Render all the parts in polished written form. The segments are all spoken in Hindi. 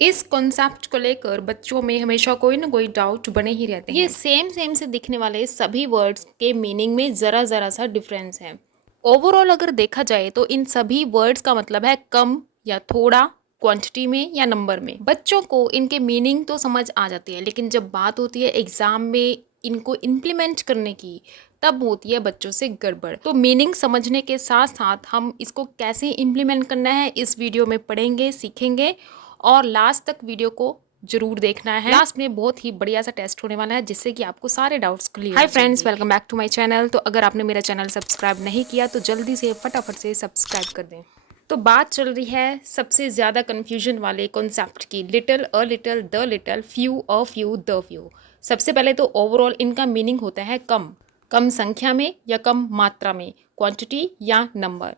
इस कॉन्सेप्ट को लेकर बच्चों में हमेशा कोई ना कोई डाउट बने ही रहते हैं। ये सेम सेम से दिखने वाले सभी वर्ड्स के मीनिंग में ज़रा ज़रा सा डिफरेंस है। ओवरऑल अगर देखा जाए तो इन सभी वर्ड्स का मतलब है कम या थोड़ा, क्वांटिटी में या नंबर में। बच्चों को इनके मीनिंग तो समझ आ जाती है, लेकिन जब बात होती है एग्ज़ाम में इनको इम्प्लीमेंट करने की, तब होती है बच्चों से गड़बड़। तो मीनिंग समझने के साथ साथ हम इसको कैसे इम्प्लीमेंट करना है इस वीडियो में पढ़ेंगे, सीखेंगे और लास्ट तक वीडियो को जरूर देखना है। लास्ट में बहुत ही बढ़िया सा टेस्ट होने वाला है जिससे कि आपको सारे doubts clear. Hi friends, welcome back to my channel. तो अगर आपने मेरा चैनल सब्सक्राइब नहीं किया तो जल्दी से फटाफट से सब्सक्राइब कर दें। तो बात चल रही है सबसे ज़्यादा कन्फ्यूजन वाले कॉन्सेप्ट की, little, a little, the little, few, a few, the few. सबसे पहले तो ओवरऑल इनका मीनिंग होता है कम, कम संख्या में या कम मात्रा में, क्वांटिटी या नंबर।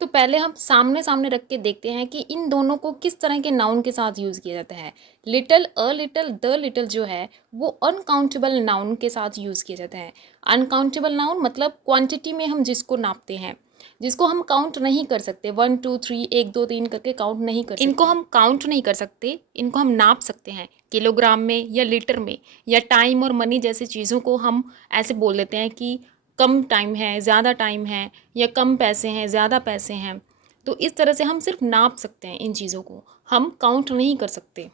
तो पहले हम सामने सामने रख के देखते हैं कि इन दोनों को किस तरह के नाउन के साथ यूज़ किया जाता है। Little, a little, the little जो है वो अनकाउंटेबल नाउन के साथ यूज़ किया जाता है। अनकाउंटेबल नाउन मतलब क्वांटिटी में हम जिसको नापते हैं, जिसको हम काउंट नहीं कर सकते, 1 2 3 1 2 3 करके काउंट नहीं कर सकते। इनको हम काउंट नहीं कर सकते, इनको हम नाप सकते हैं किलोग्राम में या लीटर में, या टाइम और मनी जैसी चीज़ों को हम ऐसे बोल देते हैं कि कम टाइम है, ज़्यादा टाइम है, या कम पैसे हैं, ज़्यादा पैसे हैं। तो इस तरह से हम सिर्फ नाप सकते हैं इन चीज़ों को, हम काउंट नहीं कर सकते।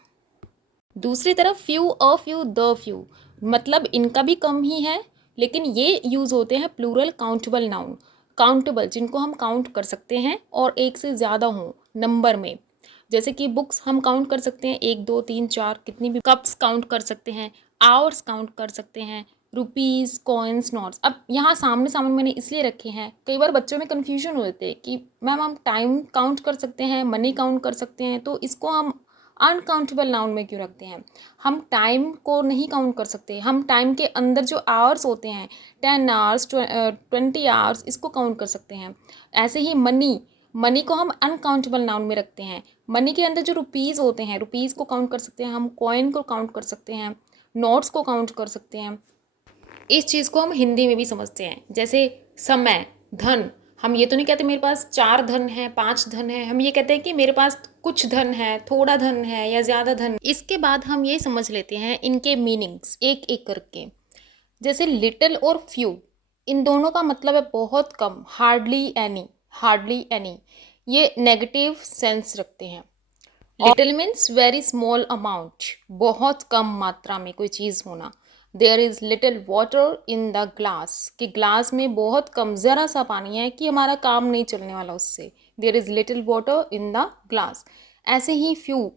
दूसरी तरफ few, a few, the few, मतलब इनका भी कम ही है, लेकिन ये यूज़ होते हैं प्लूरल काउंटेबल नाउन। काउंटेबल जिनको हम काउंट कर सकते हैं और एक से ज़्यादा हों नंबर में। जैसे कि बुक्स हम काउंट कर सकते हैं, 1 2 3 4, कितनी भी। कप्स काउंट कर सकते हैं, आवर्स काउंट कर सकते हैं, रुपीज़, कॉइन्स, नोट्स। अब यहाँ सामने सामने मैंने इसलिए रखे हैं, कई बार बच्चों में कन्फ्यूजन हो जाते हैं कि मैम हम टाइम काउंट कर सकते हैं, मनी काउंट कर सकते हैं, तो इसको हम अनकाउंटेबल नाउन में क्यों रखते हैं। हम टाइम को नहीं काउंट कर सकते, हम टाइम के अंदर जो आवर्स होते हैं, 10 आवर्स, 20 आवर्स, इसको काउंट कर सकते हैं। ऐसे ही मनी, मनी को हम अनकाउंटेबल नाउन में रखते हैं। मनी के अंदर जो रुपीज़ होते हैं, रुपीज़ को काउंट कर सकते हैं हम, कॉइन को काउंट कर सकते हैं, नोट्स को काउंट कर सकते हैं। इस चीज़ को हम हिंदी में भी समझते हैं, जैसे समय, धन। हम ये तो नहीं कहते मेरे पास 4 धन है, 5 धन है, हम ये कहते हैं कि मेरे पास कुछ धन है, थोड़ा धन है या ज़्यादा धन। इसके बाद हम ये समझ लेते हैं इनके मीनिंग्स एक एक करके। जैसे लिटिल और फ्यू, इन दोनों का मतलब है बहुत कम, हार्डली एनी, हार्डली एनी। ये नेगेटिव सेंस रखते हैं। Little means very small amount, बहुत कम मात्रा में कोई चीज़ होना। There is little water in the glass, कि ग्लास में बहुत कम, ज़रा सा पानी है कि हमारा काम नहीं चलने वाला उससे। There is little water in the glass. ऐसे ही फ्यू,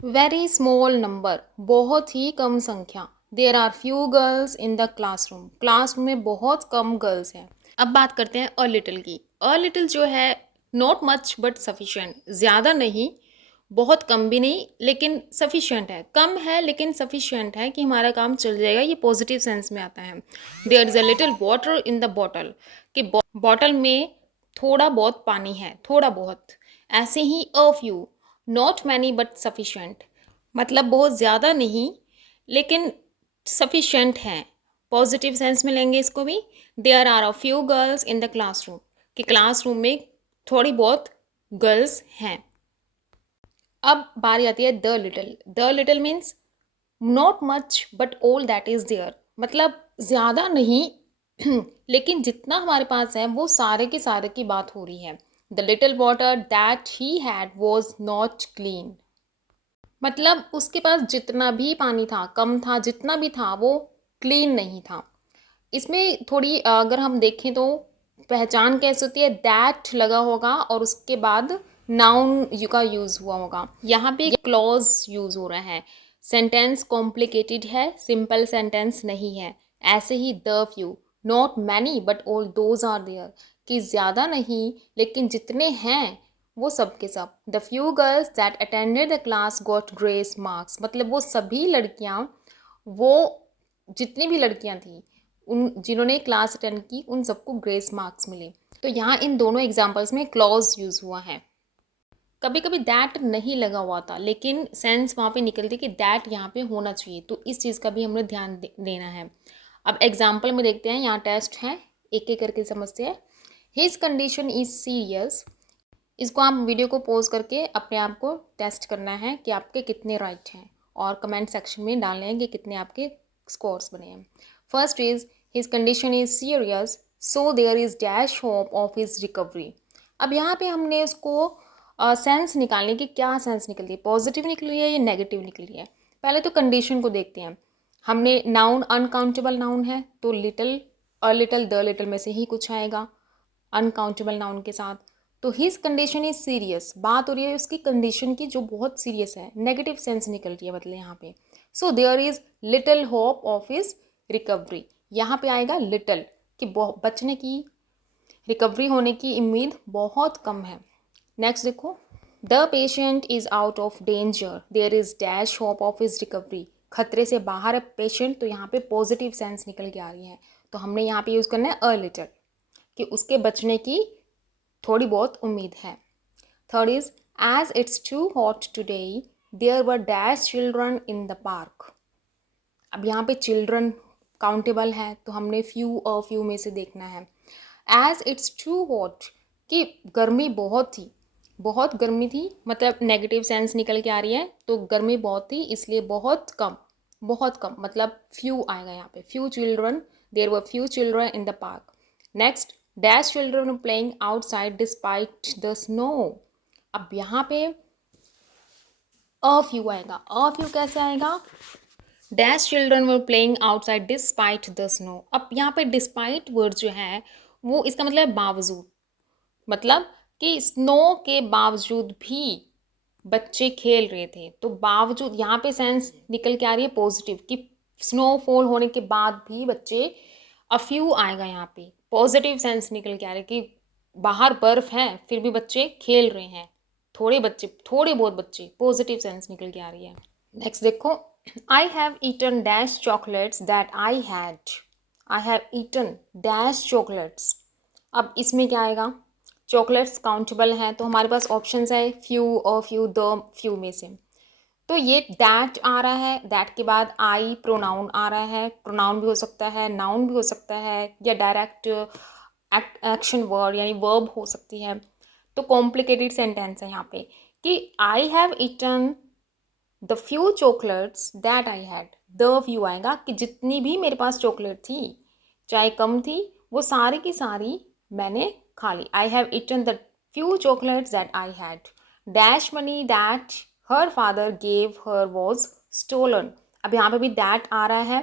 वेरी स्मॉल नंबर, बहुत ही कम संख्या। There are few girls in the classroom, classroom में बहुत कम गर्ल्स हैं। अब बात करते हैं अ लिटिल की। अ लिटिल जो है नॉट मच बट सफिशेंट, ज़्यादा नहीं, बहुत कम भी नहीं, लेकिन सफिशेंट है। कम है लेकिन सफिशेंट है कि हमारा काम चल जाएगा, ये पॉजिटिव सेंस में आता है। There is a little water in the bottle, कि बॉटल में थोड़ा बहुत पानी है, थोड़ा बहुत। ऐसे ही a few, not many but sufficient, मतलब बहुत ज़्यादा नहीं लेकिन सफिशेंट हैं, पॉजिटिव सेंस में लेंगे इसको भी। There are a few girls in the classroom, कि क्लासरूम में थोड़ी बहुत गर्ल्स हैं। अब बारी आती है the little. The little means not much but all that is there, मतलब ज़्यादा नहीं लेकिन जितना हमारे पास है वो सारे के सारे की बात हो रही है। The little water that he had was not clean, मतलब उसके पास जितना भी पानी था कम था, जितना भी था वो क्लीन नहीं था। इसमें थोड़ी अगर हम देखें तो पहचान कैसे होती है, दैट लगा होगा और उसके बाद नाउन का यूज़ हुआ होगा। यहाँ पे क्लॉज यूज़ हो रहा है। सेंटेंस कॉम्प्लिकेटेड है, सिंपल सेंटेंस नहीं है। ऐसे ही the few, not many but all those are there, कि ज़्यादा नहीं लेकिन जितने हैं वो सब के सब। The few girls that attended the class got grace marks, मतलब वो सभी लड़कियां, वो जितनी भी लड़कियां थी उन जिन्होंने क्लास अटेंड की उन सबको ग्रेस मार्क्स मिले। तो यहाँ इन दोनों एग्जाम्पल्स में क्लॉज यूज़ हुआ है। कभी कभी दैट नहीं लगा हुआ था लेकिन सेंस वहाँ पे निकलती कि दैट यहाँ पे होना चाहिए, तो इस चीज़ का भी हमें ध्यान देना है। अब एग्जाम्पल में देखते हैं, यहाँ टेस्ट है, एक एक करके समझते हैं। हिज कंडीशन इज सीरियस, इसको आप वीडियो को पॉज करके अपने आप को टेस्ट करना है कि आपके कितने राइट हैं और कमेंट सेक्शन में डालने हैं कि कितने आपके स्कोर्स बने हैं। First is his condition is serious so there is dash hope of his recovery. अब यहाँ पे हमने उसको सेंस निकालने की, क्या सेंस निकल रही है, पॉजिटिव निकल रही है या नेगेटिव निकल रही है। पहले तो कंडीशन को देखते हैं। हमने नाउन अनकाउंटेबल नाउन है तो little, a little, the little में से ही कुछ आएगा अनकाउंटेबल नाउन के साथ। तो हिज कंडीशन इज सीरियस, बात हो रही है उसकी कंडीशन की जो बहुत सीरियस है, नेगेटिव सेंस निकल रही है मतलब यहाँ पे। So there is little hope of his recovery, यहाँ पे आएगा लिटिल कि बचने की, रिकवरी होने की उम्मीद बहुत कम है। नेक्स्ट देखो, the patient is out of danger there is dash hope of his recovery, खतरे से बाहर है पेशेंट, तो यहाँ पे पॉजिटिव सेंस निकल के आ रही है। तो हमने यहाँ पे यूज़ करना है अ लिटिल कि उसके बचने की थोड़ी बहुत उम्मीद है। Third is as it's too hot today there were dash children in the park. अब यहाँ पे चिल्ड्रन काउंटेबल है तो हमने फ्यू में से देखना है। एज इट्स टू हॉट कि गर्मी बहुत थी, बहुत गर्मी थी, मतलब नेगेटिव सेंस निकल के आ रही है, तो गर्मी बहुत थी इसलिए बहुत कम, बहुत कम मतलब फ्यू आएगा यहाँ पे। Few children, there were few children in the park. Next, dash children playing outside despite the snow. अब यहाँ पे अ फ्यू आएगा। अ फ्यू कैसे आएगा, dash children were playing outside despite the snow. अब यहाँ पे डिस्पाइट वर्ड जो है वो इसका मतलब है बावजूद, मतलब कि स्नो के बावजूद भी बच्चे खेल रहे थे, तो बावजूद यहाँ पे सेंस निकल के आ रही है पॉजिटिव कि स्नोफॉल होने के बाद भी बच्चे, अफ्यू आएगा यहाँ पे, पॉजिटिव सेंस निकल के आ रही है कि बाहर बर्फ है फिर भी बच्चे खेल रहे हैं, थोड़े बच्चे, थोड़े बहुत बच्चे, पॉजिटिव सेंस निकल के आ रही है। नेक्स्ट देखो, I have eaten dash chocolates that I had. I have eaten dash chocolates. अब इसमें क्या आएगा, चॉकलेट्स काउंटेबल हैं तो हमारे पास ऑप्शंस है फ्यू और फ्यू, द फ्यू में से। तो ये दैट आ रहा है, दैट के बाद आई प्रोनाउन आ रहा है, प्रोनाउन भी हो सकता है, नाउन भी हो सकता है, या डायरेक्ट एक्शन वर्ड यानी वर्ब हो सकती है। तो कॉम्प्लिकेटेड सेंटेंस है यहाँ पे कि I have eaten the few chocolates that I had. The few आएगा कि जितनी भी मेरे पास चॉकलेट थी, चाहे कम थी, वो सारी की सारी मैंने खा ली। I have eaten the few chocolates that I had. Dash money that her father gave her was stolen. अब यहाँ पे भी दैट आ रहा है,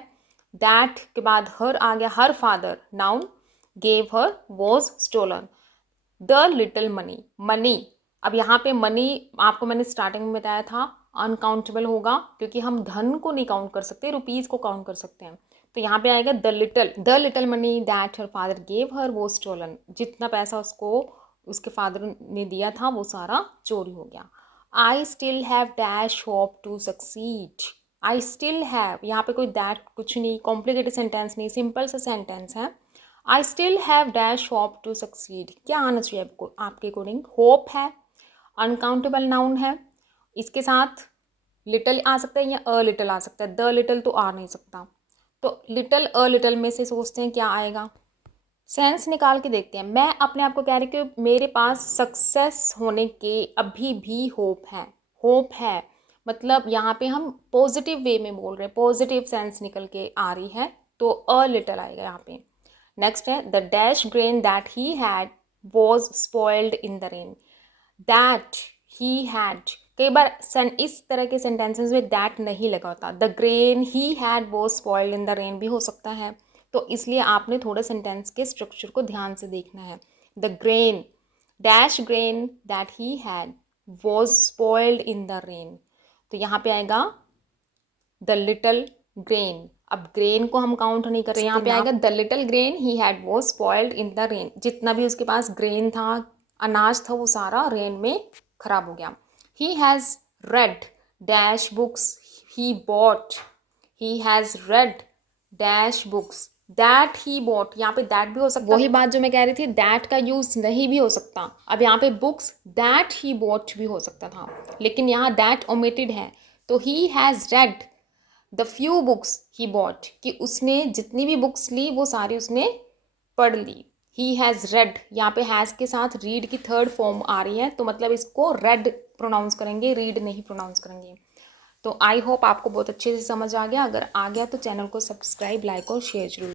दैट के बाद हर आ गया, her father noun, gave her was stolen. The little money, money, अब यहाँ पे मनी आपको मैंने स्टार्टिंग में बताया था अनकाउंटेबल होगा क्योंकि हम धन को नहीं काउंट कर सकते, रुपीज़ को काउंट कर सकते हैं। तो यहाँ पे आएगा the little money that her father gave हर वो स्टोलन, जितना पैसा उसको उसके फादर ने दिया था वो सारा चोरी हो गया। I still have dash hope to succeed. I still have, यहाँ पे कोई दैट कुछ नहीं, कॉम्प्लिकेटेड सेंटेंस नहीं, सिंपल सा सेंटेंस है। I still have dash hope to succeed, क्या आना चाहिए आपको, आपके अकॉर्डिंग, होप है, अनकाउंटेबल नाउन है, इसके साथ लिटिल आ सकता है या अ लिटिल आ सकता है, द लिटिल तो आ नहीं सकता। तो लिटिल अ लिटिल में से सोचते हैं क्या आएगा, सेंस निकाल के देखते हैं। मैं अपने आप को कह रही कि मेरे पास सक्सेस होने के अभी भी होप है, होप है, मतलब यहाँ पे हम पॉजिटिव वे में बोल रहे हैं, पॉजिटिव सेंस निकल के आ रही है, तो अ लिटिल आएगा यहाँ पे। नेक्स्ट है the dash grain that he had was spoiled in the rain. That he had, कई बार इस तरह के सेंटेंसेस में दैट नहीं लगा होता, the grain he had was spoiled in the rain भी हो सकता है, तो इसलिए आपने थोड़ा सेंटेंस के स्ट्रक्चर को ध्यान से देखना है। The grain, dash grain that he had was spoiled in the rain, तो यहाँ पे आएगा द लिटल ग्रेन। अब ग्रेन को हम काउंट नहीं कर सकते, यहाँ पे आएगा the little grain he had was spoiled in the rain, जितना भी उसके पास ग्रेन था, अनाज था, वो सारा रेन में खराब हो गया। He has red dash books he bought. He has red dash books that he bought, यहाँ पे दैट भी हो सकता, वही बात जो मैं कह रही थी, दैट का यूज़ नहीं भी हो सकता। अब यहाँ पे बुक्स दैट ही बॉट भी हो सकता था, लेकिन यहाँ दैट ओमिटेड है, तो he has read the few books he bought कि उसने जितनी भी बुक्स ली वो सारी उसने पढ़ ली। ही हैज़ रेड, यहाँ पे हैज़ के साथ रीड की थर्ड फॉर्म आ रही है, तो मतलब इसको रेड प्रोनाउंस करेंगे, रीड नहीं प्रोनाउंस करेंगे। तो आई होप आपको बहुत अच्छे से समझ आ गया। अगर आ गया तो चैनल को सब्सक्राइब, लाइक और शेयर जरूर।